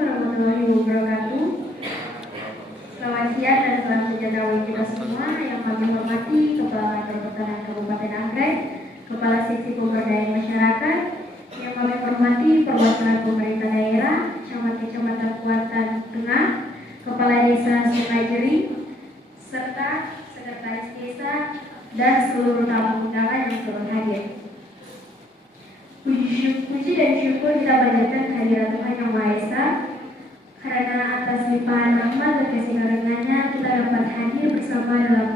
warahmatullahi wabarakatuh. Selamat siang dan salam sejahtera bagi kita semua. Yang kami hormati Kepala Kantor Pertanahan Kabupaten Anggrek, Kepala Seksi Pemberdayaan Masyarakat, yang kami hormati perwakilan pemerintah daerah, Camat Kecamatan Kuantan Tengah, Kepala Desa Sungai Jering, serta Sekretaris Desa dan seluruh tamu undangan yang turut hadir. Puji dan syukur kita panjatkan kehadirat Tuhan Yang Maha Esa, karena atas limpahan rahmat dan kasih karunia-Nya kita dapat hadir bersama dalam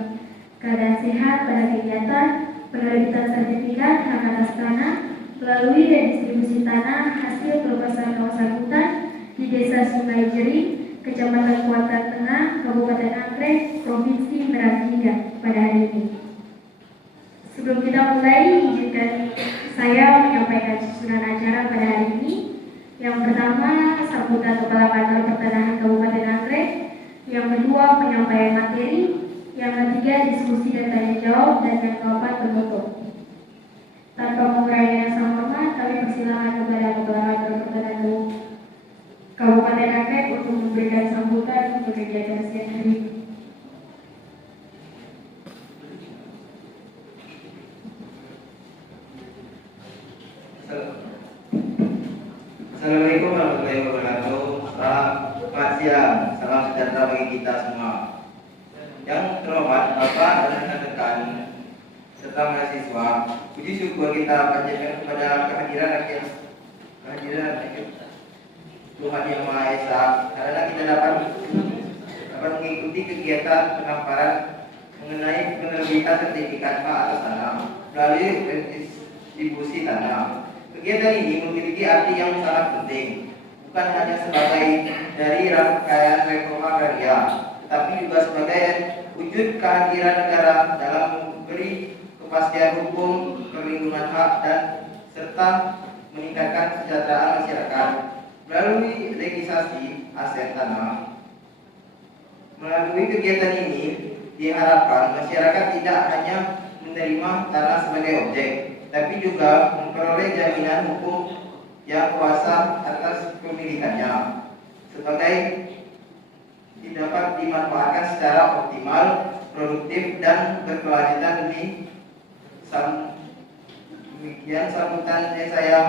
keadaan sehat pada kegiatan penerbitan sertifikat hak atas tanah melalui redistribusi tanah hasil pelepasan kawasan hutan di Desa Sungai Jering, Kecamatan Kuantan Tengah, Kabupaten Anggrek, Provinsi Meranti pada hari ini. Sebelum kita mulai, izinkan saya menyampaikan susunan acara pada hari ini. Yang pertama, sambutan Kepala Kantor Pertanahan Kabupaten Anggrek. Yang kedua, penyampaian materi. Yang ketiga, diskusi dan tanya jawab. Dan yang keempat, penutup. Tanpa mengurangi rasa hormat, kami persilakan kepada Kepala Kantor Pertanahan Kabupaten Anggrek untuk memberikan sambutan untuk kegiatan siang hari ini. Assalamualaikum warahmatullahi wabarakatuh. Selamat siang, salam sejahtera bagi kita semua. Yang terhormat Bapak dan rekan-rekan serta mahasiswa, puji syukur kita panjatkan kepada kehadiran Tuhan Yang Maha Esa, karena kita dapat mengikuti kegiatan pendaftaran mengenai penerbitan sertifikat hak atas tanah melalui redistribusi tanah. Kegiatan ini memiliki arti yang sangat penting, bukan hanya sebagai dari rangkaian reforma agraria, tetapi juga sebagai wujud kehadiran negara dalam memberi kepastian hukum, perlindungan hak, dan serta meningkatkan kesejahteraan masyarakat melalui legislasi aset tanah. Melalui kegiatan ini diharapkan masyarakat tidak hanya menerima tanah sebagai objek, tapi juga memperoleh jaminan hukum yang kuasa atas pemilikannya, sebagai dapat dimanfaatkan secara optimal, produktif, dan berkelanjutan demi demikian sambutan saya.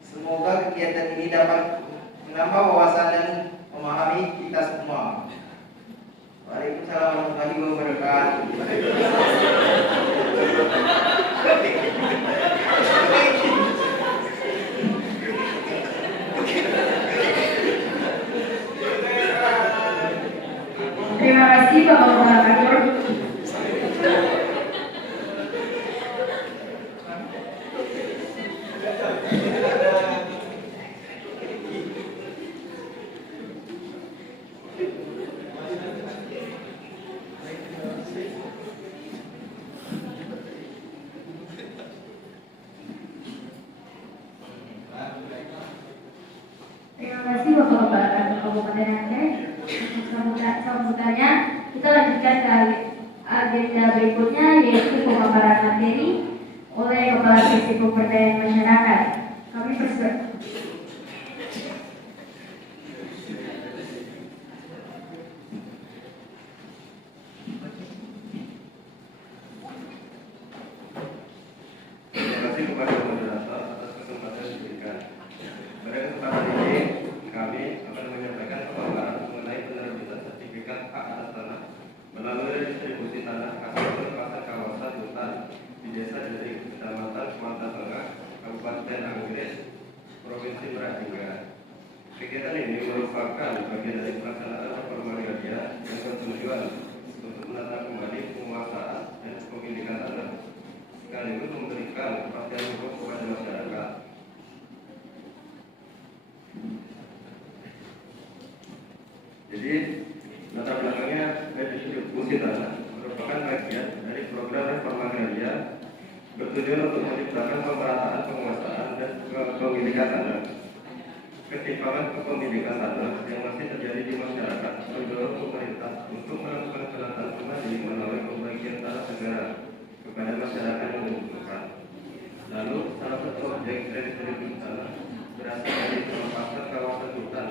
Semoga kegiatan ini dapat menambah wawasan dan memahami kita semua. Waalaikumsalam warahmatullahi wabarakatuh. Terima kasih Bapak Kepala Kantor. Terima kasih Bapak Kepala Kantor Kabupaten Anggrek. Sambutannya kita lanjutkan ke agenda berikutnya, yaitu pemaparan materi oleh Kepala Seksi Pemberdayaan Masyarakat. Kami persilakan. Terima kasih kepada moderator atas kesempatan yang diberikan. Pada kesempatan ini kami akan menyampaikan pemaparan mengenai penerbitan sertifikat hak atas tanah melalui redistribusi tanah hasil pelepasan kawasan hutan di Desa Jering, Kecamatan Kuantan Tengah, Kabupaten Anggrek, Provinsi Meranti. Kegiatan ini merupakan bagian dari pelaksanaan reforma agraria yang bertujuan untuk menata kembali penguasaan dan kepemilikan tanah, sekaligus memberikan kepastian hukum kepada masyarakat. Jadi, latar belakangnya redistribusi tanah merupakan bagian dari program reforma agraria bertujuan untuk menciptakan pemerataan penguasaan dan kepemilikan tanah. Ketimpangan kepemilikan tanah yang masih terjadi di masyarakat mendorong pemerintah untuk melakukan penataan kembali melalui pembagian tanah negara kepada masyarakat yang membutuhkan. Lalu, salah satu objek redistribusi tanah berasal dari pelepasan kawasan hutan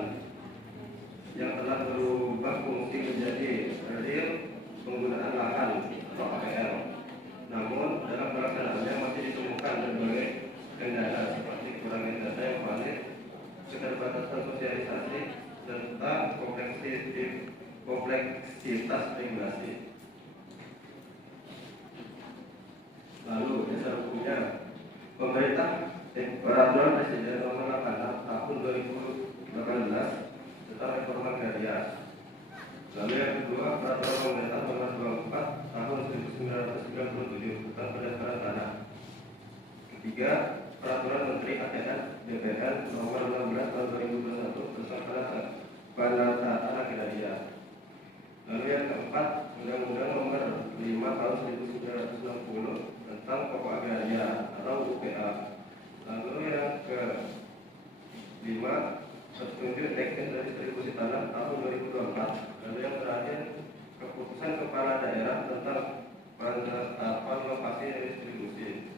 sosialisasi tentang kompleksitas regulasi. Lalu dasar hukumnya, pemerintah peraturan Presiden nomor 86 tahun 2018 tentang reforma agraria. Lalu yang kedua, peraturan pemerintah nomor 24 tahun 1997 tentang pendaftaran tanah. Ketiga, peraturan Menteri ATN DPR nomor 16 tahun 2021 tentang penataan agraria. Lalu yang keempat, Undang-Undang nomor 5 tahun 1960 tentang pokok agraria atau UPA. Lalu yang kelima, petunjuk teknis dari distribusi tanah tahun 2024. Lalu yang terakhir, keputusan kepala daerah tentang penetapan lokasi distribusi.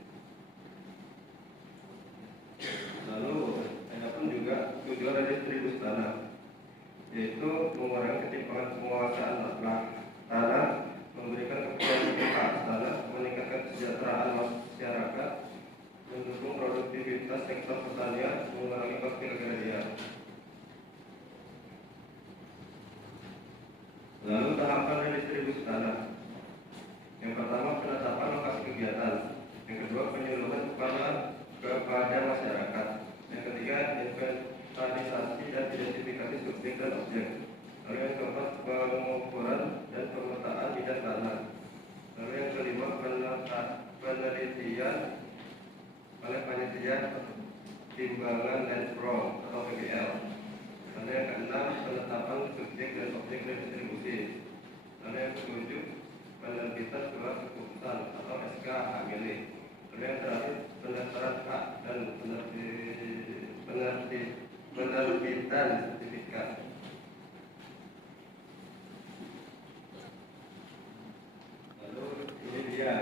Lalu ada pun juga tujuan dari distribusi tanah, yaitu mengurangi ketimpangan penguasaan tanah, memberikan kepastian hak tanah, meningkatkan kesejahteraan masyarakat, mendukung produktivitas sektor pertanian, mengurangi konflik agraria. Lalu tahapan redistribusi tanah. Yang pertama, penetapan lokasi kegiatan. Yang kedua, penyuluhan kepada masyarakat. Yang ketiga, inventarisasi dan identifikasi subjek dan objek. Lalu yang keempat, pengukuran dan pemetaan bidang tanah. Lalu yang kelima, penelitian oleh panitia timbangan land from atau PBL. Lalu yang keenam, penetapan subjek dan objek redistribusi. Lalu yang ketujuh, penerbitan surat keputusan atau SK hak milik. Lalu yang terakhir, pendaftaran hak dan penerbitan sertifikat. Lalu ini dia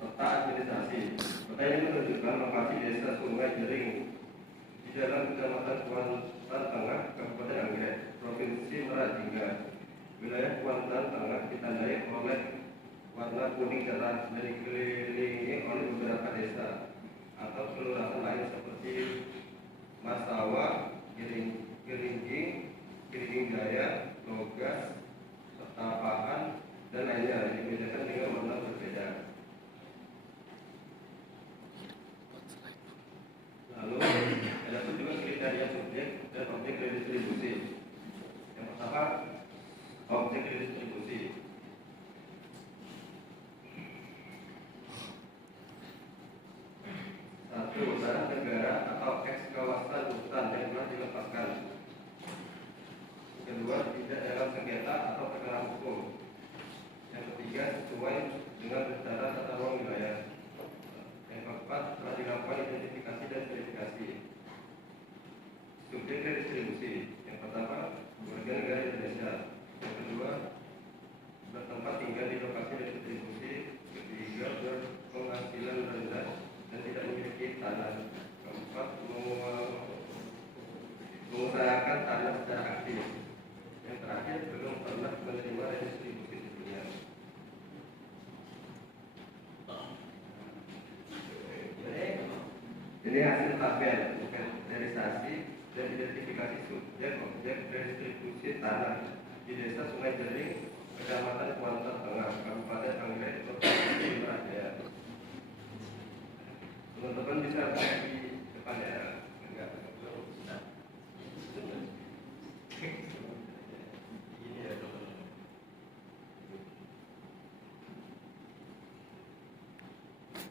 peta administrasi. Peta ini menunjukkan lokasi desa Sungai Jering di dalam Kecamatan Kuantan Tengah, Kabupaten Anggrek, Provinsi Merak. Wilayah Kuantan Tengah ditandai oleh warna kuning cerah dan dikelilingi oleh beberapa desa atau kelurahan lain seperti Masawa, Giringgi Jaya, Logas, Setapahan, dan lainnya, dibedakan dengan warna berbeda. Lalu ada pun juga kriteria subjek dan objek redistribusi. Yang pertama, objek redistribusi. Satu, tanah negara atau eks kawasan hutan yang telah dilepaskan. Kedua, tidak dalam sengketa atau perkara hukum. Yang ketiga, sesuai dengan rencana tata ruang wilayah. Yang keempat, telah dilakukan identifikasi dan verifikasi. Subjek redistribusi. Yang pertama, warga negara Indonesia. Yang kedua, bertempat tinggal di lokasi redistribusi. Ketiga, berpenghasilan rendah dan tidak memiliki tanah. Keempat, mengusahakan tanah secara aktif. Yang terakhir, belum pernah menerima redistribusi sebelumnya. Ini hasil tabel inventarisasi dan identifikasi subjek objek redistribusi tanah di Desa Sungai Jering, Kecamatan Kuantan Tengah, Kabupaten Anggrek, Provinsi Merak. Teman-teman bisa lihat di depan ya. Ini ya teman-teman.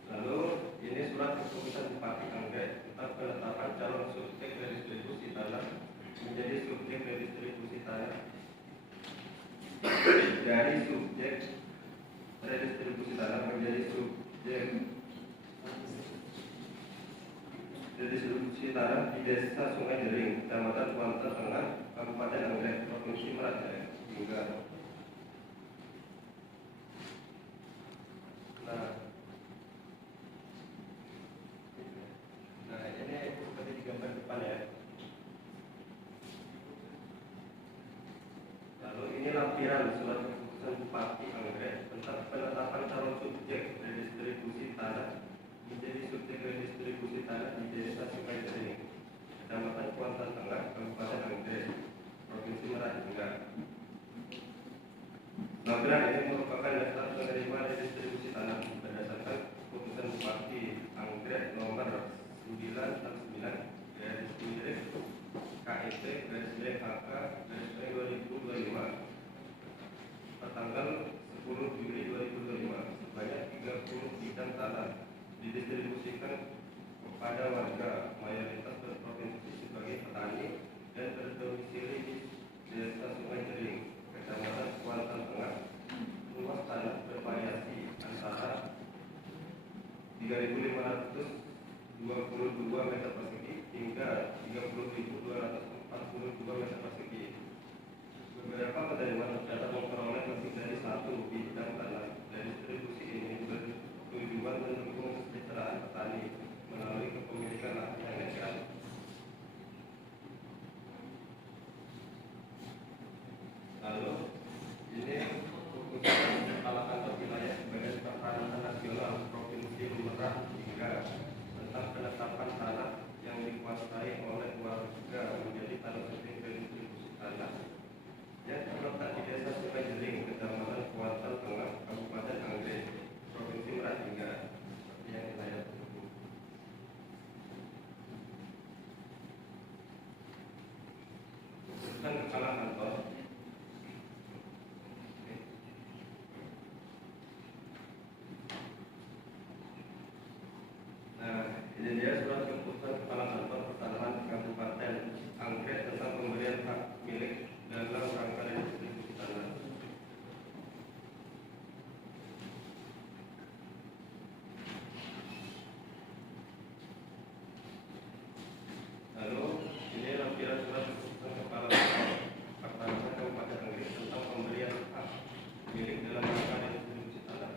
Lalu ini surat keputusan Bupati Anggrek tentang penetapan calon subjek redistribusi tanah menjadi subjek redistribusi tanah dari subjek redistribusi tanah menjadi subjek redistribusi tanah di Desa Sungai Jering, Kecamatan Kuantan Tengah, Kabupaten Anggrek, Provinsi Merak. Nah, ini seperti di gambar depan ya. Lalu ini lampiran surat keputusan Bupati Anggrek tentang penetapan calon subjek redistribusi tanah menjadi subjek redistribusi tanah di Desa Sungai Jering, Kecamatan Kuantan Tengah, Kabupaten KIP /HK/2025 tertanggal 10 Juli 2025 sebanyak 30 bidang tanah didistribusikan kepada warga mayoritas berprovinsi sebagai petani dan berdomisili di Desa Sungai Jering, Kecamatan Kuantan Tengah. Luas tanah bervariasi antara 3.522 meter persegi hingga 30.242 meter persegi. Beberapa penerimaan tercatat memperoleh lebih dari satu bidang tanah. Dan distribusi ini bertujuan mendukung kesejahteraan petani melalui kepemilikan lahan yang legal. Lalu ini keputusan Kepala Kantor Wilayah Badan Pertanahan Nasional Provinsi Sumatera hingga tentang penetapan tanah yang dikuasai oleh warga menjadi tanah subsidi distribusi tanah yang terletak di Desa Sungai Jering, Kecamatan Kuantan Tengah, Kabupaten Anggrek, Provinsi Merak hingga seperti yang saya sebut. Keputusan Kepala Kantor. Nah, ini dia surat keputusan Kepala Kantor Pertanahan Kabupaten Anggrek tentang pemberian hak milik dalam rangka distribusi tanah. Lalu ini lampiran surat keputusan Kepala Kantor Pertanahan Kabupaten Anggrek tentang pemberian hak milik dalam rangka distribusi tanah.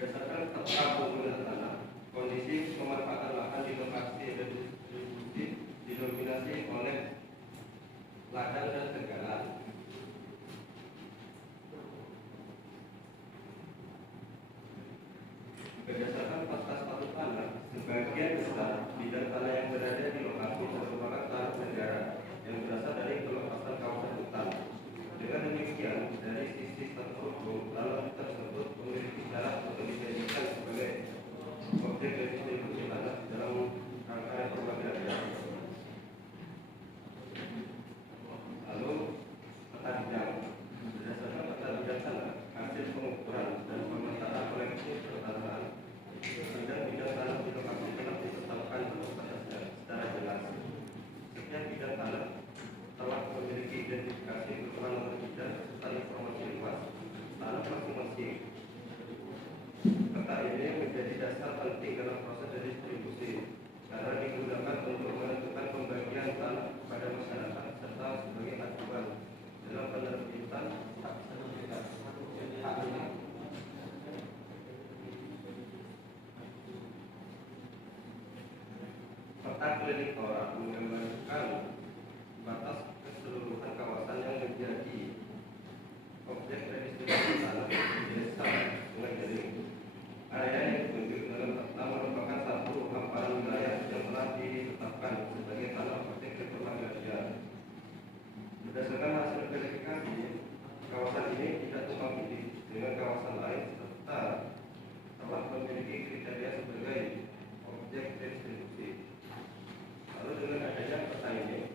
Berdasarkan peta penggunaan tanah, kondisi pemanfaatan lahan di lokasi dan distribusi didominasi oleh ladang dan tegalan. Berdasarkan peta status tanah, sebagian besar bidang tanah yang berada di lokasi merupakan tanah negara yang berasal dari pelepasan kawasan hutan. Dengan demikian, dari sisi struktur tanah tersebut memiliki syarat untuk dijadikan sebagai objek distribusi tanah dalam rangka reforma agraria. Lalu peta bidang. Berdasarkan peta bidang tanah, hasil pengukuran dan pemetaan koleksi pertanahan, bidang-bidang tanah di lokasi telah ditetapkan batasnya secara jelas. Setiap bidang tanah telah memiliki identifikasi berupa nomor bidang serta informasi luas tanah masing-masing. Peta ini menjadi dasar penting dalam proses distribusi karena digunakan untuk menentukan pembagian tanah kepada masyarakat serta sebagai acuan dalam penerbitan hak sertifikat hak milik. Peta keliling Torah menggambarkan batas keseluruhan kawasan yang menjadi objek redistribusi tanah di Desa Sungai Jering. Area yang ditunjuk dalam peta merupakan satu hamparan wilayah yang telah ditetapkan sebagai tanah objek reforma agraria. Berdasarkan hasil verifikasi, kawasan ini tidak tumpang tindih dengan kawasan lain serta telah memiliki kriteria sebagai objek distribusi. Lalu dengan adanya peta ini,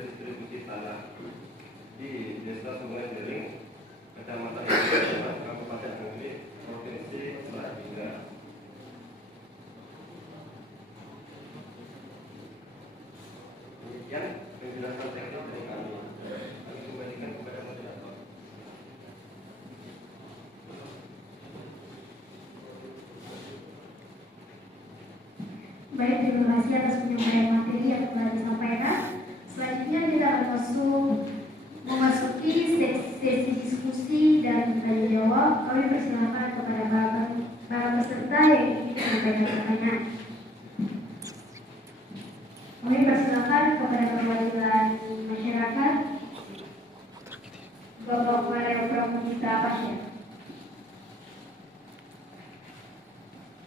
redistribusi tanah di Desa Sungai Beling, Kecamatan Bukit, Kabupaten Bumi, Provinsi Salatiga. Demikian penjelasan teknis dari kami. Kami kembalikan kepada moderator. Baik, terima kasih atas penyampaian materi yang telah disampaikan. Selanjutnya kita akan memasuki sesi diskusi dan tanya jawab. Kami persilakan kepada para peserta yang ingin menyampaikan pertanyaan. Kami persilakan kepada perwakilan masyarakat, Bapak Mario Pramudita Pasya.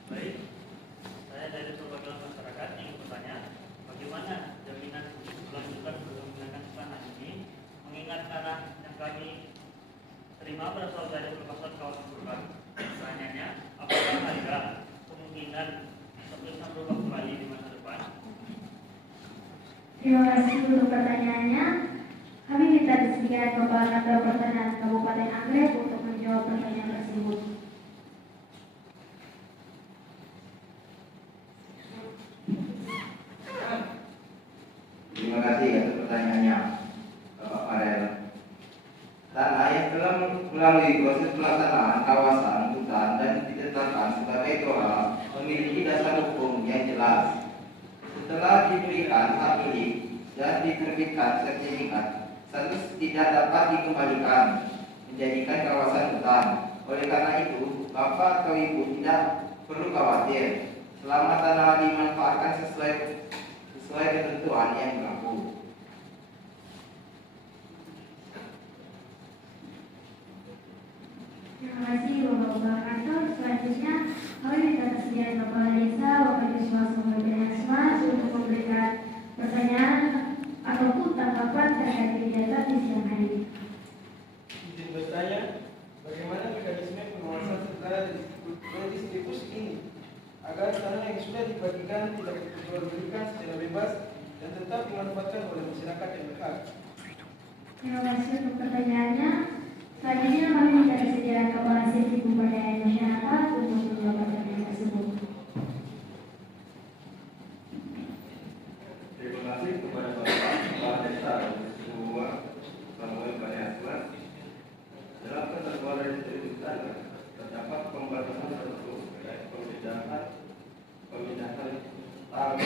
Baik, saya dari perwakilan masyarakat ingin bertanya, bagaimana jaminan kelanjutan pembangunan tanah ini, mengingat tanah yang kami terima berasal dari perluasan kawasan urban. Pertanyaannya, apakah ada kemungkinan tertulisnya berubah kembali di masa depan? Terima kasih untuk pertanyaannya. Kami minta disediakan Kepala Kantor Pertanian Kabupaten Anggrek untuk menjawab pertanyaan tersebut. Terima kasih atas pertanyaannya, Bapak Farel. Tanah yang telah melalui proses pelaksanaan kawasan hutan dan ditetapkan sebagai TOA memiliki dasar hukum yang jelas. Setelah diberikan hak milik dan diterbitkan sertifikat, status tidak dapat dikembalikan menjadikan kawasan hutan. Oleh karena itu, Bapak atau Ibu tidak perlu khawatir selama tanah dimanfaatkan sesuai ketentuan yang berlaku. Terima kasih Bapak Kantor. Selanjutnya kami minta kesediaan Kepala Desa Bapak Yusma Somobiasma untuk memberikan pertanyaan ataupun tanggapan terkait kegiatan di siang hari ini. Izin bertanya, bagaimana mekanisme pengawasan setelah redistribusi ini agar tanah yang sudah dibagikan tidak diperjualbelikan secara bebas dan tetap dimanfaatkan oleh masyarakat yang berhak? Terima kasih untuk pertanyaannya. Selanjutnya kami minta kesediaan Kepala Seksi Pemberdayaan Masyarakat untuk menjawab pertanyaan tersebut. Terima kasih kepada Bapak Kepala Desa semua Samuel Baniasman. Dalam ketentuan redistribusi tanah terdapat pembatasan tertentu, yaitu pemindahan tanah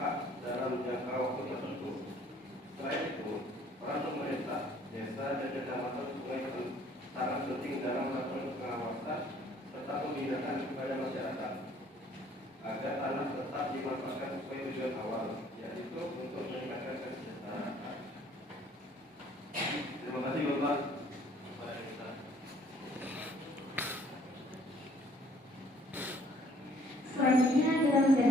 hak dalam jangka waktu tertentu. Selain itu, peran pemerintah, desa dan kecamatan sungai sangat penting dalam melakukan pengawasan serta pembinaan kepada masyarakat agar tanah tetap dimanfaatkan sesuai tujuan awal, yaitu untuk meningkatkan kesejahteraan. Terima kasih Bapak. Kepala Desa. Selanjutnya kita minta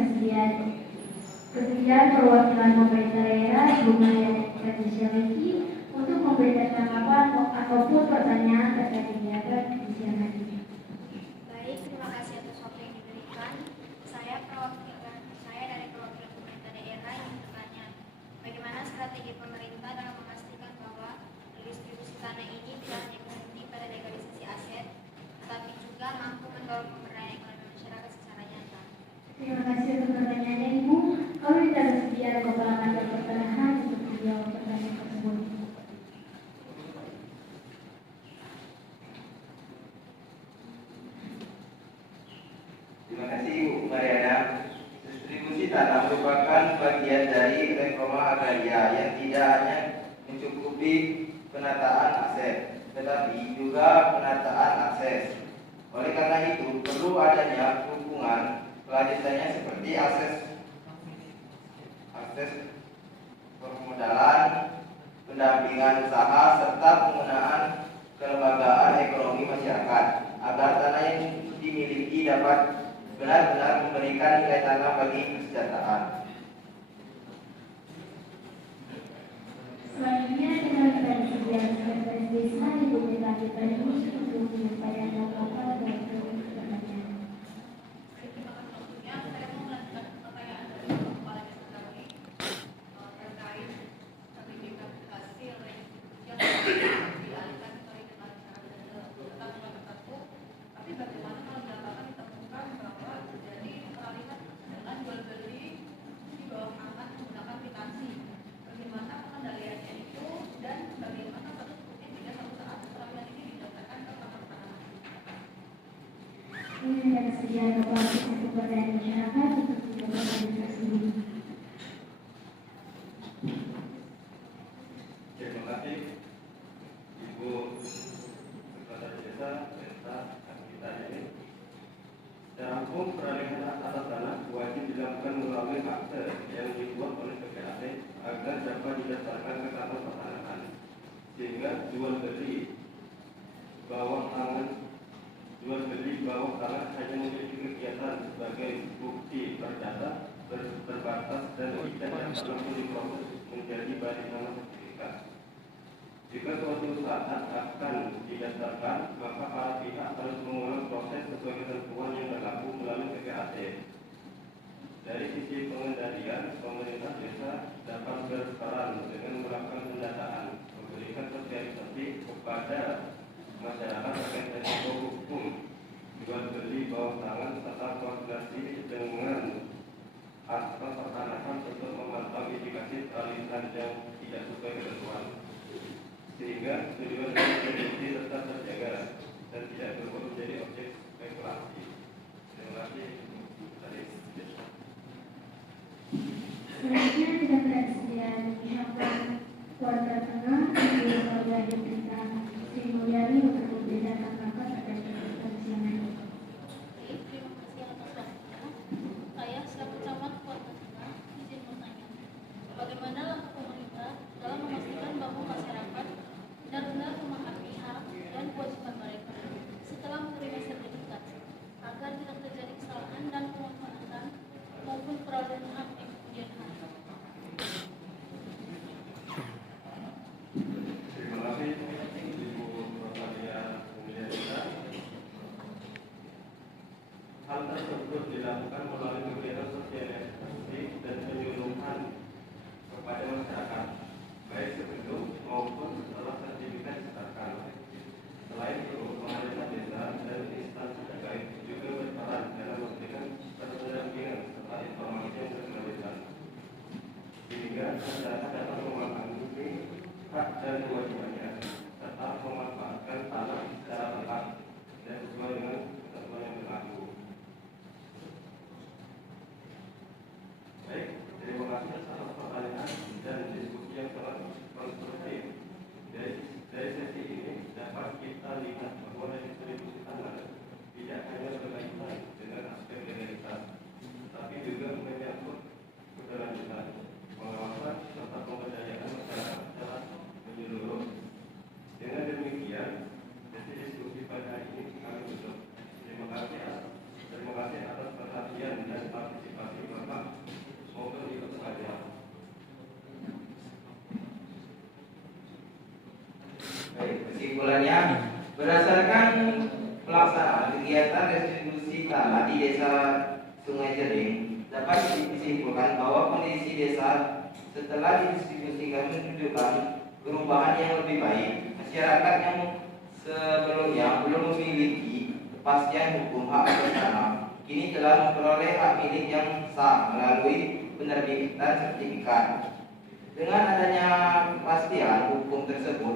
kesediaan perwakilan pemerintah daerah Lumayan Indonesia untuk memberikan tanggapan ataupun pertanyaan terkait kegiatan di siang hari ini. Baik, terima kasih atas waktu yang diberikan. Saya dari perwakilan pemerintah daerah yang bertanya, bagaimana strategi pemerintah dalam memastikan bahwa redistribusi tanah ini tidak hanya berhenti pada legalisasi aset, tetapi juga mampu mendorong pemberdayaan ekonomi masyarakat secara nyata. Terima kasih untuk pertanyaannya Ibu. Kami minta kesediaan Kepala Kantor Pertanahan untuk menjawab pertanyaan tersebut. Terima kasih Ibu Mariana. Distribusi tanah merupakan bagian dari reforma agraria yang tidak hanya mencukupi penataan aset, tetapi juga penataan akses. Oleh karena itu, perlu adanya dukungan kelanjutannya seperti akses permodalan, pendampingan usaha, serta penggunaan kelembagaan ekonomi masyarakat agar tanah yang dimiliki dapat benar-benar memberikan nilai tanah bagi kesejahteraan. Selanjutnya kita minta kesediaan Sekretaris Desa Ibu Mita Fitrius untuk menyampaikan tanggapan terkait pertanyaan. Waktunya, saya mau melanjutkan pertanyaan dari Kepala Desa Kami terkait strategi Ini adalah kesediaan kepala pemberdayaan masyarakat untuk menjaga organisasi ini. Terima kasih Ibu Sekretaris Desa tentang kita ini. Secara hukum peralihan hak atas tanah wajib dilakukan melalui akte yang dibuat oleh PPAT agar dapat didaftarkan ke kantor pertanahan, sehingga jual beli bawah tangan hanya memiliki kegiatan sebagai bukti perdata terbatas dan tidak dapat langsung diproses menjadi balik nama sertifikat. Jika suatu saat akan didaftarkan, maka para pihak harus mengulang proses sesuai ketentuan yang berlaku melalui PPAT. Dari sisi pengendalian, pemerintah desa dapat berperan dengan melakukan pendataan, memberikan sosialisasi kepada masyarakat terkait risiko hukum jual beli bawah tangan serta koordinasi dengan aspek pertanahan untuk memantau indikasi peralihan yang tidak sesuai ketentuan, sehingga tujuan produksi tetap terjaga dan tidak berubah menjadi objek spekulasi. Terima kasih. Selanjutnya kita kesediaan pihak keluarga tengah di keluarga kita Sri Mulyani untuk membedakan kakak terkait dengan siang. Baik, terima kasih atas waktunya. Saya selaku camat Kuarta Tengah izin bertanya, bagaimana langkah pemerintah dalam memastikan bahwa masyarakat benar-benar memahami hak dan kewajiban mereka setelah menerima sertifikat, agar tidak terjadi kesalahan dan pemanfaatan maupun peralihan hak di kemudian hari. Terima kasih Ibu Rosalia Mulia Desa. Hal tersebut dilakukan melalui kegiatan sosialisasi dan penyuluhan kepada masyarakat, baik sebelum maupun setelah sertifikat ditetapkan. Selain itu, pemerintah desa dan instansi terkait juga berperan dalam memberikan pendampingan serta informasi yang berkelanjutan, sehingga masyarakat dapat memahami hak dan kewajibannya serta memanfaatkan tanah secara tepat dan sesuai dengan ketentuan yang berlaku. Baik, terima kasih atas pertanyaan dan diskusi yang sangat konstruktif. Dari sesi ini dapat kita lihat bahwa distribusi tanah tidak hanya berkaitan dengan aspek legalitas, tapi juga menyangkut keberlanjutan, pengawasan serta pemberdayaan masyarakat secara menyeluruh. Dengan demikian, sesi diskusi pada hari ini kami tutup. Terima kasih atas perhatian dan partisipasi Bapak. Semoga ditutup saja. Baik, kesimpulannya, berdasarkan pelaksanaan kegiatan restitusi tanah di Desa Sungai Jering, dapat disimpulkan bahwa kondisi desa setelah didistribusikan menunjukkan perubahan yang lebih baik. Masyarakat yang sebelumnya belum memiliki kepastian hukum hak atas tanah, kini telah memperoleh hak milik yang sah melalui penerbitan sertifikat. Dengan adanya kepastian hukum tersebut,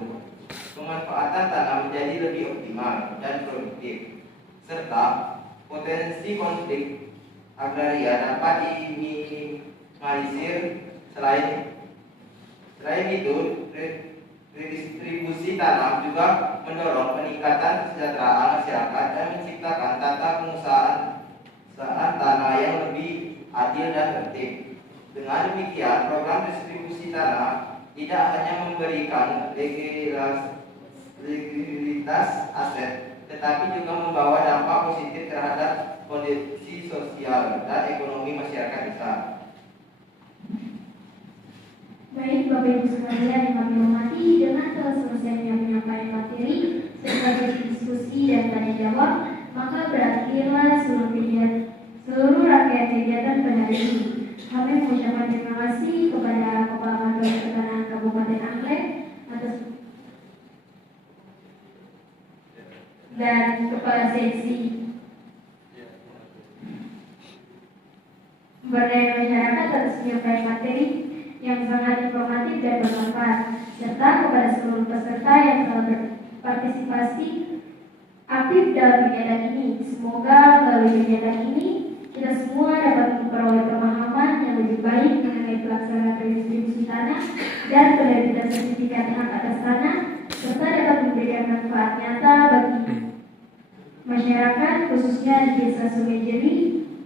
pemanfaatan tanah menjadi lebih optimal dan produktif, serta potensi konflik agraria dapat diminimalisir. Selain itu, redistribusi tanah juga mendorong peningkatan kesejahteraan masyarakat dan menciptakan tata pengusahaan tanah yang lebih adil dan tertib. Dengan demikian, program distribusi tanah tidak hanya memberikan legalitas aset, tetapi juga membawa dampak positif terhadap kondisi sosial dan ekonomi masyarakat desa. Baik Bapak Ibu sekalian yang kami hormati, dengan telah selesainya penyampaian materi sebagai diskusi dan tanya jawab, maka berakhirlah seluruh rangkaian kegiatan pada hari ini. Kami mengucapkan terima kasih kepada Kepala Kantor Pertanahan Kabupaten Angkleng atas dan Kepala Seksi Pemberdayaan Masyarakat atas penyampaian materi yang sangat informatif dan bermanfaat, serta kepada seluruh peserta yang telah berpartisipasi aktif dalam kegiatan ini. Semoga melalui kegiatan ini kita semua dapat memperoleh pemahaman yang lebih baik mengenai pelaksanaan redistribusi tanah dan penerbitan sertifikat hak atas tanah, serta dapat memberikan manfaat nyata bagi masyarakat khususnya di Desa Sungai Jeri.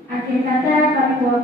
Akhir kata kami mohon